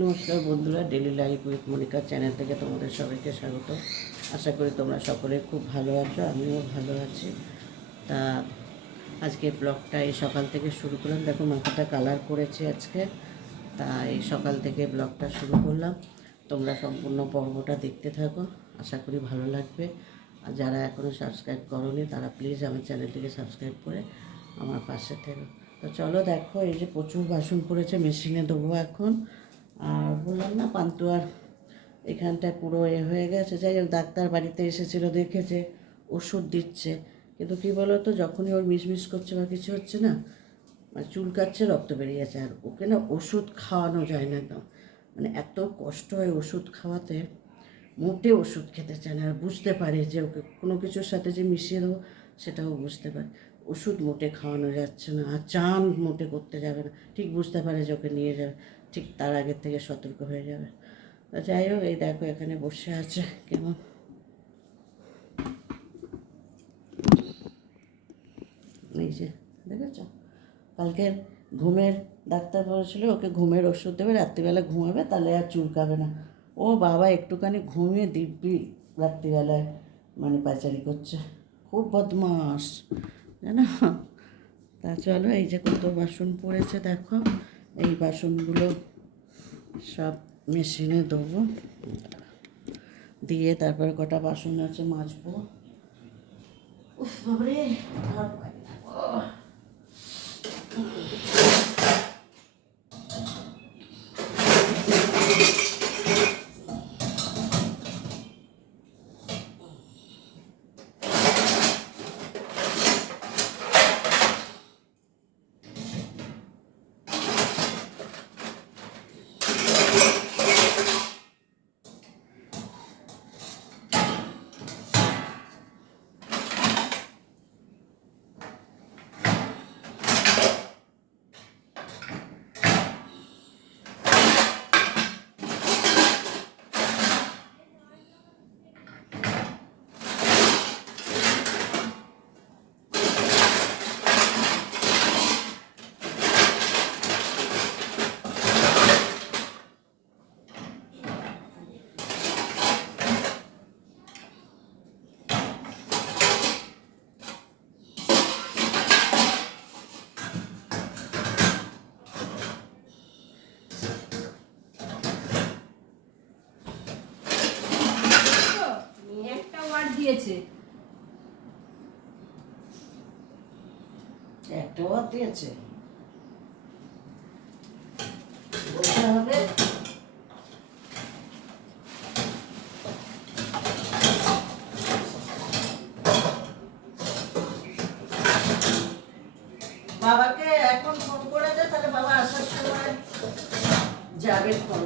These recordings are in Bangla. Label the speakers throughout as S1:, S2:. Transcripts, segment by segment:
S1: নমস্কার বন্ধুরা daily life with Monica channel থেকে তোমাদের সবাইকে স্বাগত। আশা করি তোমরা সকলে খুব ভালো আছো, আমিও ভালো আছি। তা আজকে ব্লগটা এই সকাল থেকে শুরু করলাম। দেখো, মাথাটা কালার করেছি আজকে। তা এই সকাল থেকে ব্লগটা শুরু করলাম। তোমরা সম্পূর্ণ পর্বটা দেখতে থাকো, আশা করি ভালো লাগবে। আর যারা এখনও সাবস্ক্রাইব করোনি, তারা প্লিজ আমার চ্যানেলটিকে সাবস্ক্রাইব করে আমার পাশে থেকো। তো চলো দেখো, এই যে প্রচুর বাসন পড়েছে মেশিনে দেবো এখন। আর বললাম, না পান্তুয়ার এখানটা পুরো এ হয়ে গেছে। যাই হোক, ডাক্তার বাড়িতে এসেছিল, দেখেছে, ওষুধ দিচ্ছে। কিন্তু কী বলো তো যখনই ওর মিসমিস করছে বা কিছু হচ্ছে না মানে চুলকাচ্ছে রক্ত বেরিয়ে যাচ্ছে আর ওকে না ওষুধ খাওয়ানো যায় না একদম। মানে এত কষ্ট হয় ওষুধ খাওয়াতে, মোটে ওষুধ খেতে চায় না। আর বুঝতে পারে যে ওকে কোনো কিছুর সাথে যে মিশিয়ে দেবো, সেটাও বুঝতে পারে। ওষুধ মোটে খাওয়ানো যাচ্ছে না, আর চান মোটে করতে যাবে না। ঠিক বুঝতে পারে যে ওকে নিয়ে যাবে। ঠিক তার আগের থেকে সতর্ক হয়ে যাবে। যাই হোক, এই দেখো এখানে বসে আছে, কেমন? এই যে, দেখেছ? কালকে ঘুমের ডাক্তার বলেছিল ওকে ঘুমের ওষুধ দেবে, রাত্রিবেলা ঘুমাবে, তাহলে আর চুলকাবে না। ও বাবা, একটুখানি ঘুমিয়ে দিব্যি রাত্রিবেলায় মানে পাচারি করছে। খুব বদমাস জানো? তা চলো, এই যে কত বাসন পড়েছে, দেখো। এই বাসনগুলো সব মেশিনে দেবো দিয়ে তারপরে কটা বাসন আছে মাজবো বাবারে আর পারি না গো।
S2: একটা ওয়ার্ড দিয়েছে।
S1: একটা দিয়েছে বলতে হবে বাবাকে এখন ফোন করে দে তাহলে বাবা আসার সময় যাবে ফোন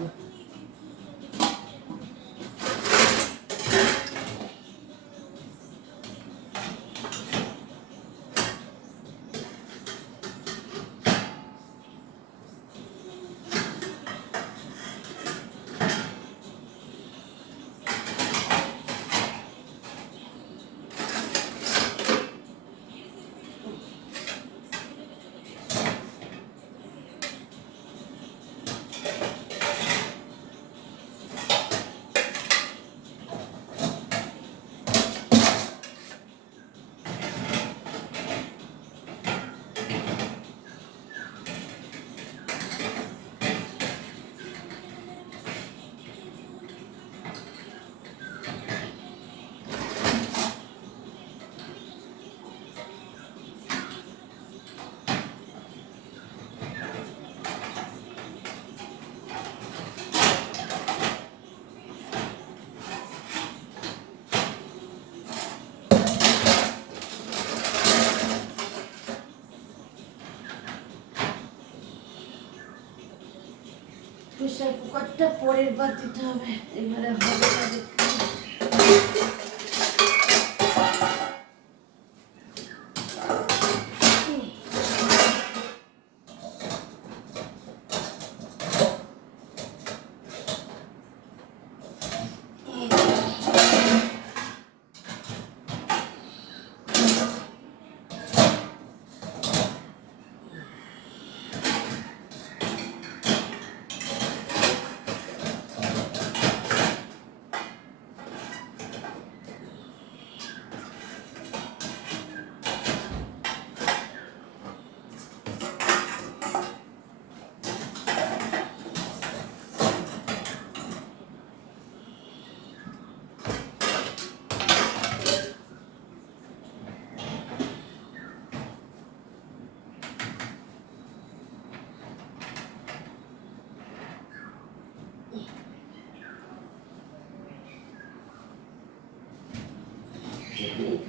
S1: প্রেশার কুকারটা পরের বার দিতে হবে। এবারে হবে না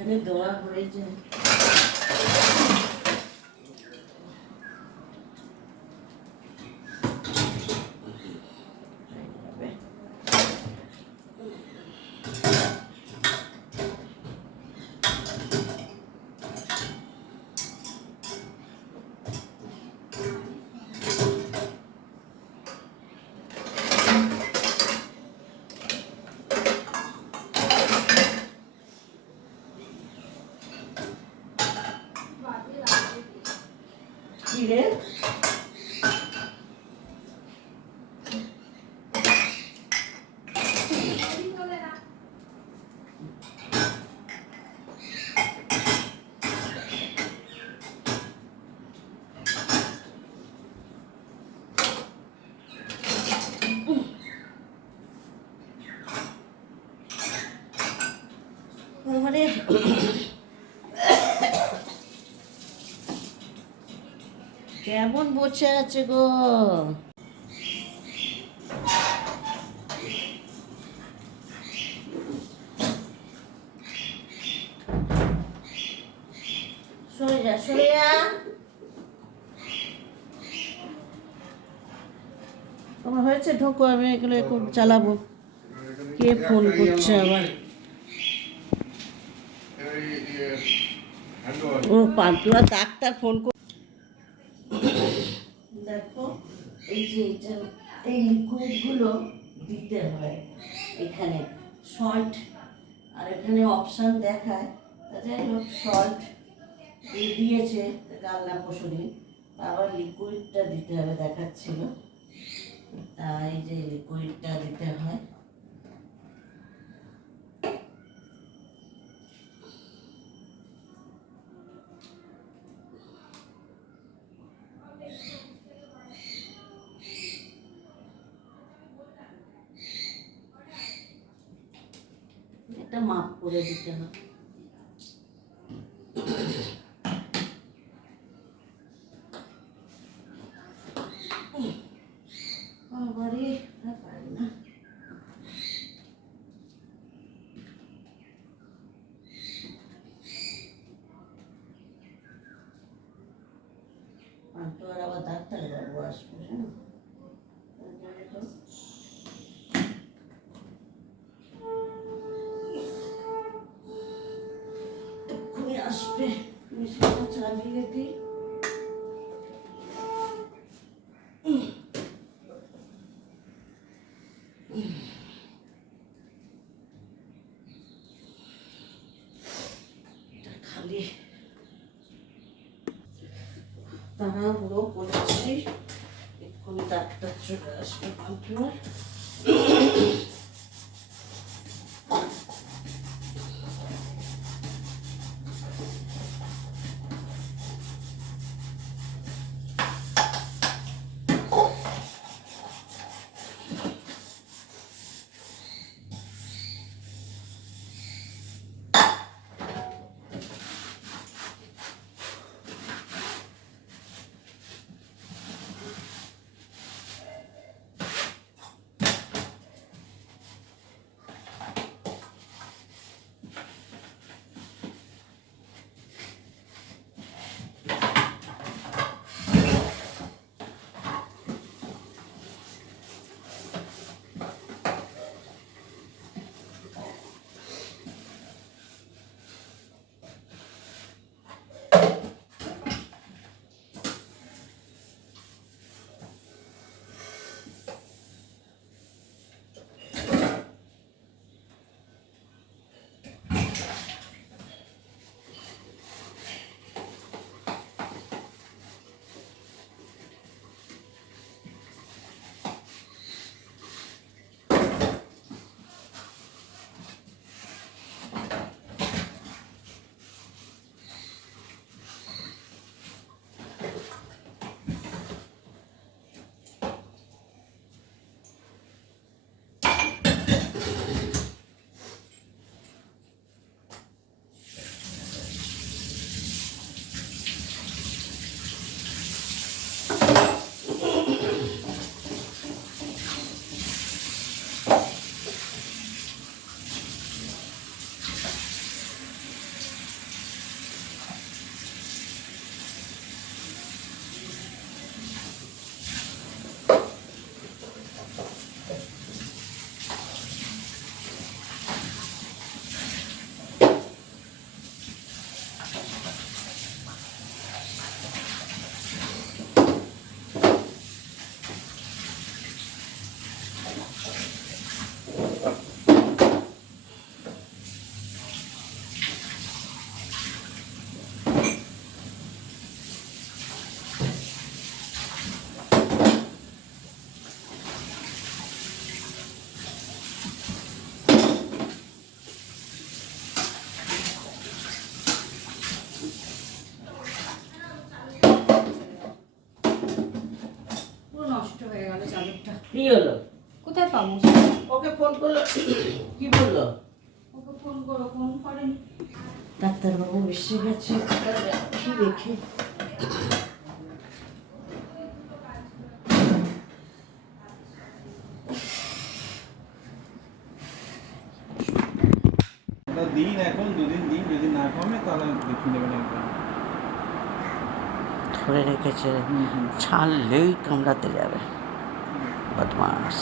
S1: এটাকে দেওয়া হয়েছে এইভাবে। কি রে মানে কেমন বসে আছে গো? সরে যা সরে যা। তোমার হয়েছে? ঢোকো আমি এগুলো এখন চালাবো। কে ফোন করছে আবার? ও পান্তুয়া ডাক্তার ফোন কর দেখো এই যে এটা, এই লিকুইডগুলো দিতে হয়। এখানে সল্ট আর এখানে অপশান দেখায়। তা যাই হোক সল্ট দিয়েছে কালনা পশুদিন আবার লিকুইডটা দিতে হবে, দেখাচ্ছিল। তাই যে লিকুইডটা দিতে হয়। মাপ করে দিতে হবে বাবারে আর পারি না আর তো আর আবার ডাক্তার বাবু আসব জানো তার জন্য তো এক্ষুনি আসবে। মেশিনটা চালিয়ে দিই খালি। তাড়াহুড়ো করছি। এক্ষুনি ডাক্তার চলে আসবে পান্তুয়ার এসে গেছে কি রেখে
S3: দিন এখন দুদিন দিন যদি না কমে তাহলে দেখে নেবেন
S1: ধরে রেখেছে ছাড়লেই কামড়াতে যাবে। বদমাস।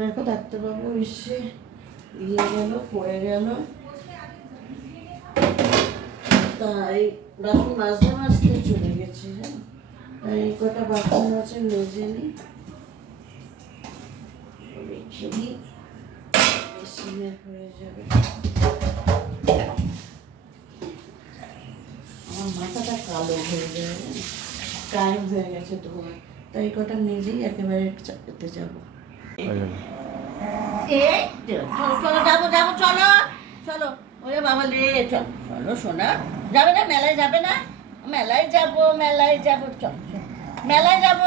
S1: দেখো ডাক্তারবাবু এসে ইয়ে গেল, পড়ে গেল। তাই বাসন মাজতে মাজতে চলে গেছে তাই এই কটা বাসন আছে, মেজে নি। রেখে দিই মেশিনে হয়ে যাবে। আমার মাথাটা কালো হয়ে যাবে টাইম হয়ে গেছে ধোয়া তাই কটা মেজেই একেবারে চাকরিতে যাব। এই চলো চলো যাব যাব চলো চলো। ওরে বাবা লে চলো চলো শোনা যাবে না? মেলায় যাবে না? মেলায় যাব মেলায় যাব চল চল। মেলায় যাব।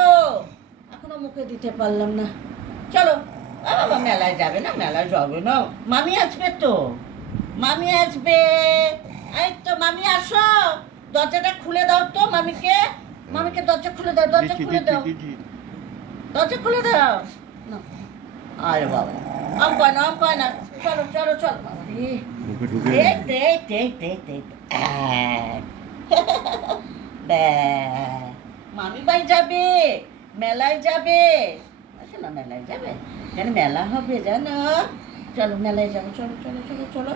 S1: এখনও মুখে দিতে পারলাম না। চলো। বাবা মেলায় যাবে না? মেলায় যাবে না। মামি আসবে তো। মামি আসবে। এই তো মামি আসো। দরজাটা খুলে দাও তো মামিকে। মামিকে দরজা খুলে দাও দরজা খুলে দাও। দরজা খুলে দাও। আরে বাবা। কয় না কয় না। চলো চলো চলো। মামি বাই যাবে মেলায় যাবে। আসো না মেলায় যাবে? এখানে মেলা হবে জানো? চলো মেলায় যাব। চলো চলো চলো চলো।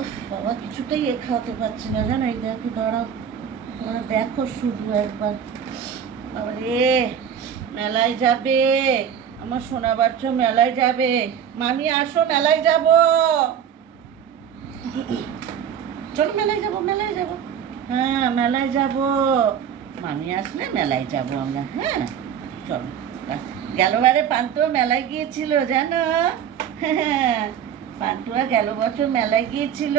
S1: উফ, বাবা কিছুতেই এ খাওয়াতে পারছি না জানো? এই দেখো দাঁড়াও। দেখো শুধু একবার। বাবা রে মেলায় যাবে। আমার সোনা বাচ্চা মেলায় যাবে। মামি, আসো, মেলায় যাব। চলো, মেলায় যাব মেলায় যাব। হ্যাঁ মেলায় যাব। মামি আসলে মেলায় যাব আমরা হ্যাঁ? চলো গেলবারে পান্তুয়া মেলায় গিয়েছিল, জানো? হ্যাঁ পান্তুয়া গেল বছর মেলায় গিয়েছিল।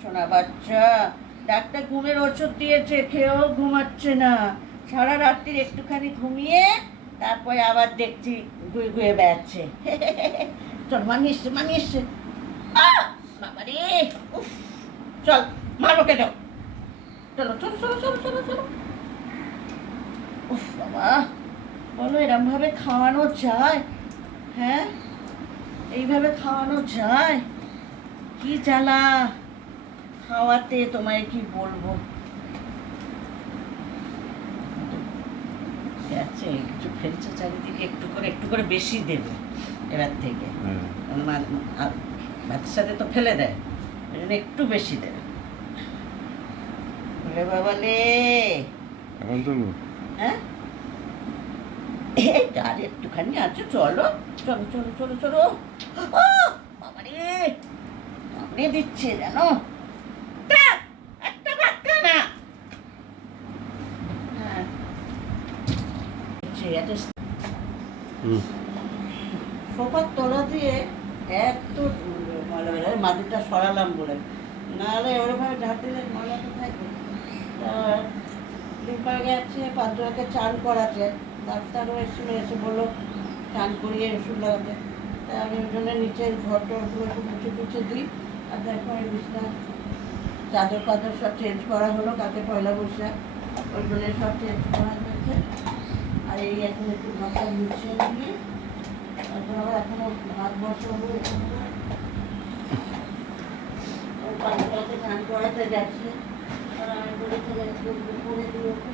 S1: সোনা বাচ্চা, ডাক্তার ঘুমের ওষুধ দিয়েছে, খেয়েও ঘুমাচ্ছে না। সারা রাত্রির একটুখানি ঘুমিয়ে তারপরে আবার দেখছি ঘুয়ে ঘুয়ে বেড়াচ্ছে। চল মামি এসছে মামি এসছে আহ! বাবা রে উফ! চল চলো চলো চলো চলো চলো চলো। উফ, বাবা, বলো খাওয়ানো যায়? হ্যাঁ? এইভাবে খাওয়ানো যায়? কি জ্বালা? খাওয়াতে তোমায় কি বলব? আছে কিছু ফেলছে চারিদিকে একটু করে একটু করে বেশি দেবে এবার থেকে। ভাতের সাথে তো ফেলে দেয় একটু বেশি দেবে। বাবা লে
S3: এখন তো
S1: হ্যাঁ? এই আর একটুখানি আছে চলো। চলো চলো চলো চলো। ও বাবা রে! দিচ্ছে জানো থাক, একটা বাচ্চা না হ্যাঁ সোফার তলা দিয়ে ময়লা বেরোয় মাটিটা সরালাম বলে। নাহলে ওরভাবে ঝাঁট দিলে ময়লাটা থাকবে তা লিপা গেছে পাঁচজনকে চান করাতে। ডাক্তারও এসেছিল এসে বলল চান করিয়ে ওষুধ লাগাতে। তা আমি ওই জন্য নিচের ঘরটা ওষুধ একটু মুছে টুছে দিই। আর তারপরে বিছনা চাদর পাদর সব চেঞ্জ করা হলো কাকে পয়লা বৈশাখ। ওই জন্য সব চেঞ্জ করা হয়েছে। আর এই এখন একটু ভাতটা মুছে নিয়ে, তারপর আবার এখনও ভাত বসাবো পাঁচটাতে চান করাতে যাচ্ছে আর আমি যে একটু করে দিও ওকে।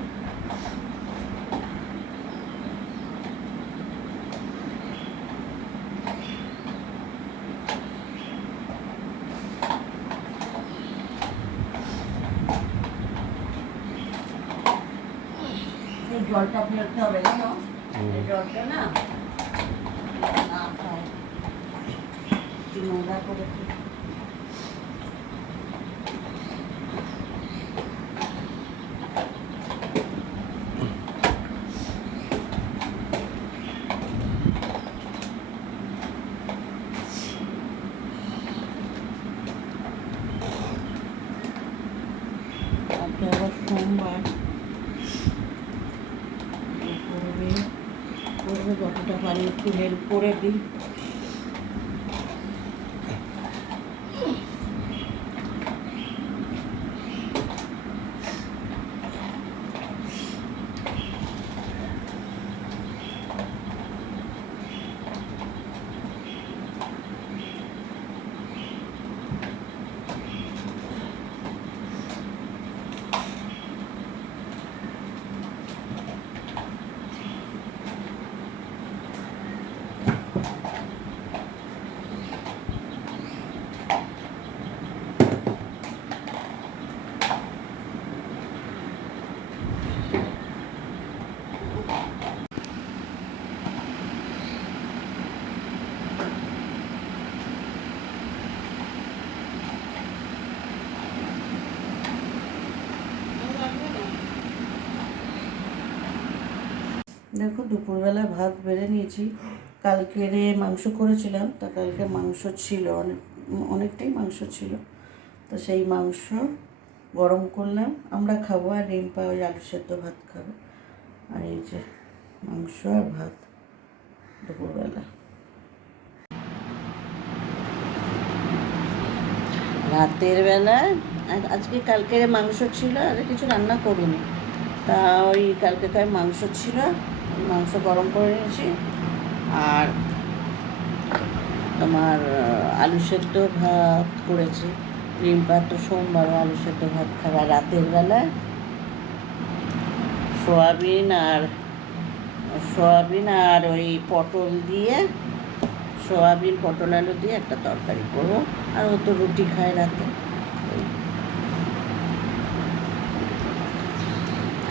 S1: জলটা ফেলতে হবে জানো? জলটা না নোংরা করেছে আজকে আবার সোমবার করবে করবে যতটা পারি একটু হেল্প করে দিই। দেখো, দুপুরবেলা ভাত বেড়ে নিয়েছি। কালকেরে মাংস করেছিলাম, তা কালকে মাংস ছিল, অনেক, অনেকটাই মাংস ছিল। তো সেই মাংস গরম করলাম। আমরা খাব আর রিম্পা ওই আলু সেদ্ধ ভাত খাবে। আর এই যে মাংস আর ভাত দুপুরবেলা। রাতের আজ- আজকে কালকের মাংস ছিল, আর কিছু রান্না করিনি। তা ওই কালকে কালকেকার মাংস ছিল। মাংস গরম করে নিয়েছি। আর তোমার আলু সেদ্ধ ভাত করেছি। রিম্পা তো সোমবারও আলু সেদ্ধ ভাত আর রাতের বেলায় সোয়াবিন আর সোয়াবিন আর ওই পটল দিয়ে, সোয়াবিন, পটল আলু দিয়ে একটা তরকারি করব। আর ও তো রুটি খায় রাতে।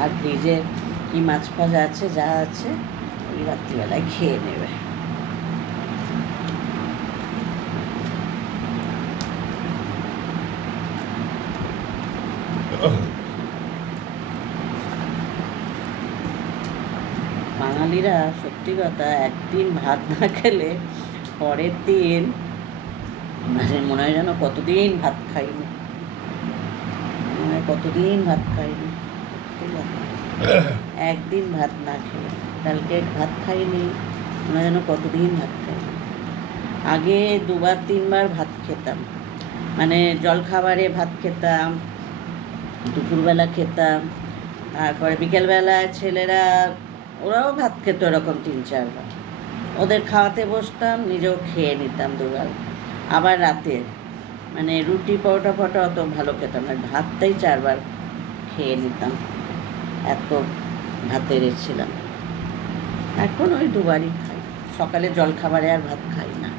S1: আর ফ্রিজে কি মাছ ফাজ আছে, যা আছে, ওই রাত্রিবেলায় খেয়ে নেবে বাঙালিরা, সত্যি কথা, একদিন ভাত না খেলে পরের দিন মানে মনে হয় যেন কতদিন ভাত খাইনি মনে হয় কতদিন ভাত খাইনি। একদিন ভাত না খেলে কালকে ভাত খাইনি হয় যেন কতদিন ভাত খাইনি আগে দুবার, তিনবার ভাত খেতাম। মানে জলখাবারে ভাত খেতাম, দুপুরবেলা খেতাম, তারপরে বিকেলবেলা ছেলেরা, ওরাও ভাত খেত এরকম তিন, চারবার। ওদের খাওয়াতে বসতাম, নিজেও খেয়ে নিতাম দুবার। আবার রাতে মানে রুটি, পরোটা ফটা অত ভালো খেতাম না, ভাতটাই চারবার খেয়ে নিতাম। এত ভাতের এ এখন ওই দুবারই খাই। সকালে জলখাবারে আর ভাত খাই না।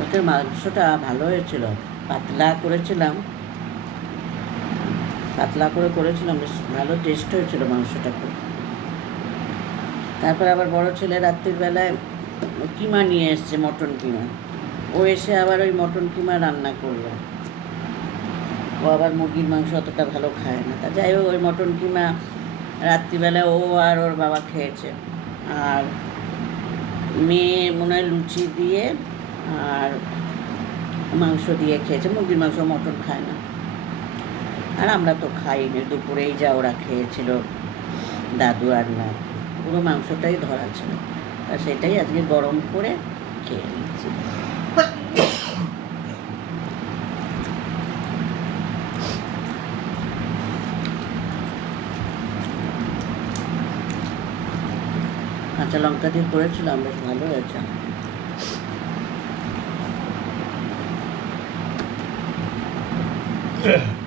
S1: ওদের মাংসটা ভালো হয়েছিল। পাতলা করেছিলাম। পাতলা করে করেছিলাম, বেশ ভালো টেস্ট হয়েছিল মাংসটা খুব। তারপর আবার বড় ছেলে রাত্রির বেলায় কিমা নিয়ে এসছে, মটন কিমা। ও এসে আবার ওই মটন কিমা রান্না করল। ও আবার মুরগির মাংস অতটা ভালো খায় না। তা যাই হোক, ওই মটন কিমা রাত্রিবেলা ও আর ওর বাবা খেয়েছে। আর মেয়ে মনে হয় লুচি দিয়ে আর মাংস দিয়ে খেয়েছে। মুরগির মাংস মটন খায় না। আর আমরা তো খাইনি। দুপুরেই যা ওরা খেয়েছিল, দাদু আর না পুরো মাংসটাই ধরা ছিল। আর সেটাই আজকে গরম করে খেয়ে নিচ্ছি কাঁচা লঙ্কা দিয়ে করেছিলাম বেশ ভালো হয়েছে।
S4: ওই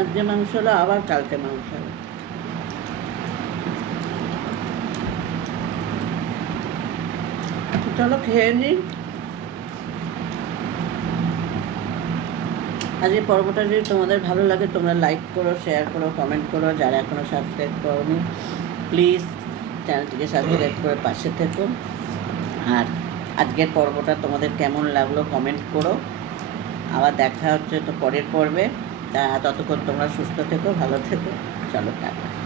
S1: আজকে মাংস হলো আবার কালকে মাংস চলো খেয়ে নিই আজকে পর্বটা যদি তোমাদের ভালো লাগে তোমরা লাইক করো শেয়ার করো কমেন্ট করো যারা এখনও সাবস্ক্রাইব করোনি প্লিজ চ্যানেলটিকে সাবস্ক্রাইব করে পাশে থেকো আর আজকের পর্বটা তোমাদের কেমন লাগল কমেন্ট করো। আবার দেখা হচ্ছে তো পরের পর্বে। তা ততক্ষণ তোমরা সুস্থ থেকো, ভালো থেকো। চলো, টাটা।